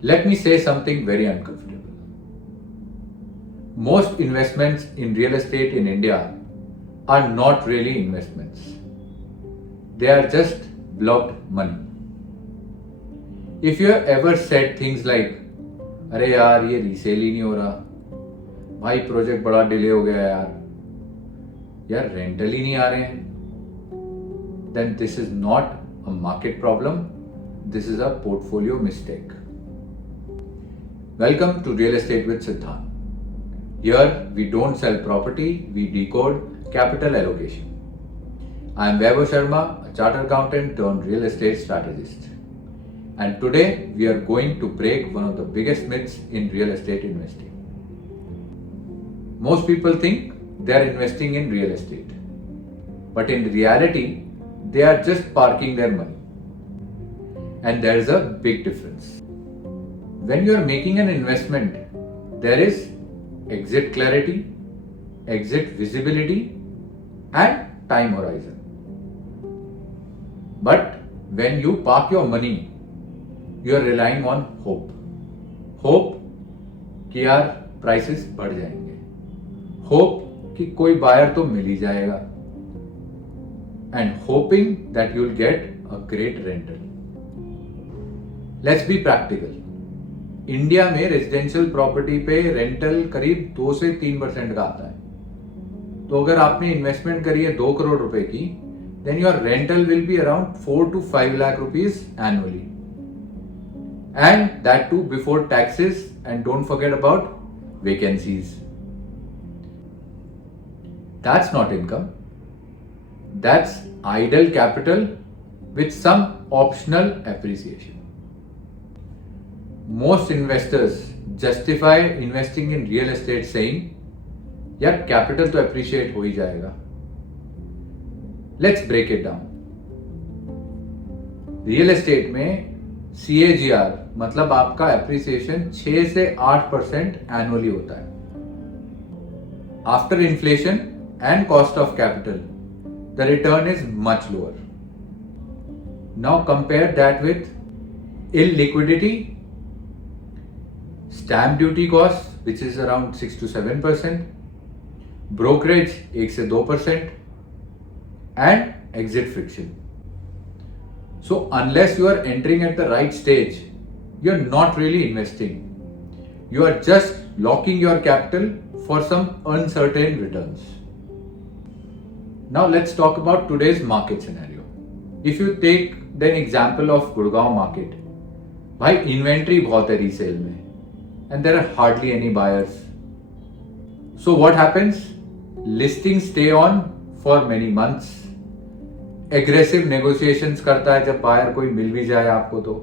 Let me say something very uncomfortable. Most investments in real estate in India are not really investments. They are just blocked money. If you have ever said things like, अरे यार ये resale ही नहीं हो रहा, भाई project बड़ा delay हो गया यार रेंटल ही नहीं आ रहे हैं, then this is not a market problem, this is a portfolio mistake. Welcome to Real Estate with Siddhant. Here we don't sell property, we decode capital allocation. I am Vaibhav Sharma, a chartered accountant turned real estate strategist. And today we are going to break one of the biggest myths in real estate investing. Most people think they are investing in real estate, but in reality they are just parking their money. And there is a big difference. When you are making an investment, there is exit clarity, exit visibility, and time horizon. But when you park your money, you are relying on hope. Hope कि यार prices बढ़ जाएंगे. Hope कि कोई buyer तो मिल ही जाएगा. And hoping that you'll get a great rental. Let's be practical. India में residential property पे रेंटल करीब 2 से 3% का आता है. तो अगर आपने इन्वेस्टमेंट करी है 2 करोड़ रुपए की, then your rental will be around 4 to 5 lakh rupees annually. And that too before taxes, and don't forget about vacancies. That's not income. That's idle capital with some optional appreciation. Most investors justify investing in real estate saying, यार capital तो appreciate हो ही जाएगा. Let's break it down. Real estate में CAGR मतलब आपका appreciation 6 से 8% annually होता है. After inflation and cost of capital the return is much lower. Now compare that with illiquidity, stamp duty cost which is around 6 to 7%, brokerage 1 से 2%, and exit friction. So unless you are entering at the right stage, you are not really investing. You are just locking your capital for some uncertain returns. Now let's talk about today's market scenario. If you take the example of Gurgaon market, भाई inventory बहुत है resale में, and there are hardly any buyers. So what happens? Listings stay on for many months. Aggressive negotiations करता है जब buyer कोई मिल भी जाए आपको तो,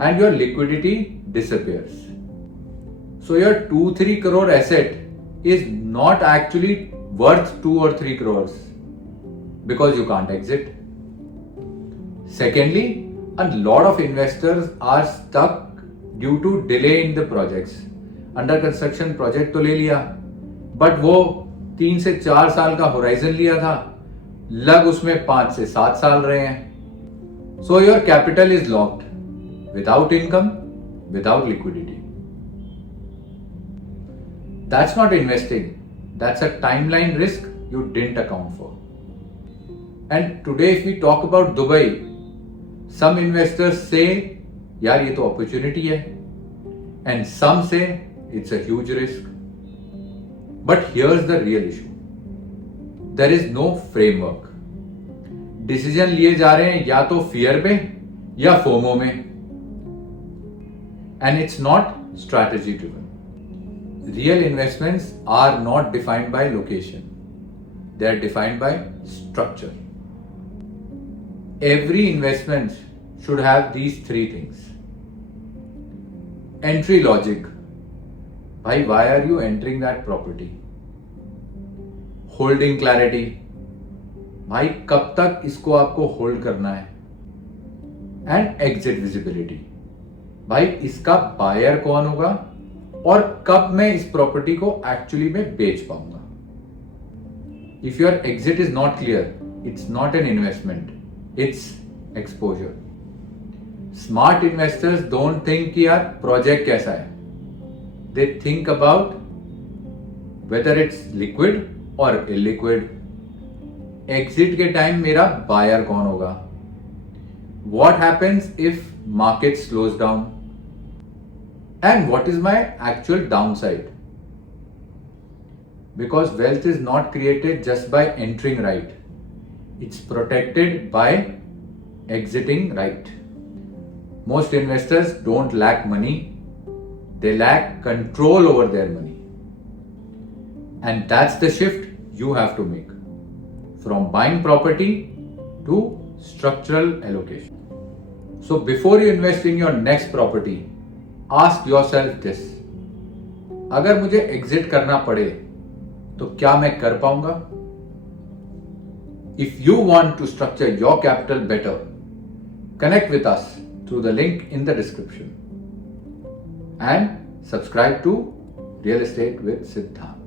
and your liquidity disappears. So your 2-3 crore asset is not actually worth 2 or 3 crores because you can't exit. Secondly, a lot of investors are stuck due to delay in the projects. Under construction project तो ले लिया, but वो 3 से 4 साल का horizon लिया था, लग उसमें 5 से 7 साल रहे हैं. So your capital is locked, without income, without liquidity. That's not investing. That's a timeline risk you didn't account for. And today if we talk about Dubai, some investors say, यार ये तो opportunity है, and some say it's a huge risk. But here's the real issue. There is no framework. Decision लिए जा रहे हैं या तो फियर पे या फोमो में. And it's not strategy driven. Real investments are not defined by location. They are defined by structure. Every investment should have these 3 things. Entry logic. भाई, why are you entering that property? Holding clarity. भाई कब तक इसको आपको hold करना है. And exit visibility. भाई इसका बायर कौन होगा और कब मैं इस प्रॉपर्टी को एक्चुअली में बेच पाऊंगा. If your exit is not clear, it's not an investment, it's exposure. Smart investors don't think कि यार प्रोजेक्ट कैसा है, they think about whether it's liquid और इलिक्विड, एग्जिट के टाइम मेरा बायर कौन होगा, what happens if market slows down, and what is my actual downside. Because wealth is not created just by entering right, it's protected by exiting right. Most investors don't lack money, they lack control over their money, and that's the shift you have to make from buying property to structural allocation. So before you invest in your next property, ask yourself this: अगर मुझे exit करना पड़े तो क्या मैं कर पाऊंगा? If you want to structure your capital better, connect with us through the link in the description and subscribe to Real Estate with Siddharth.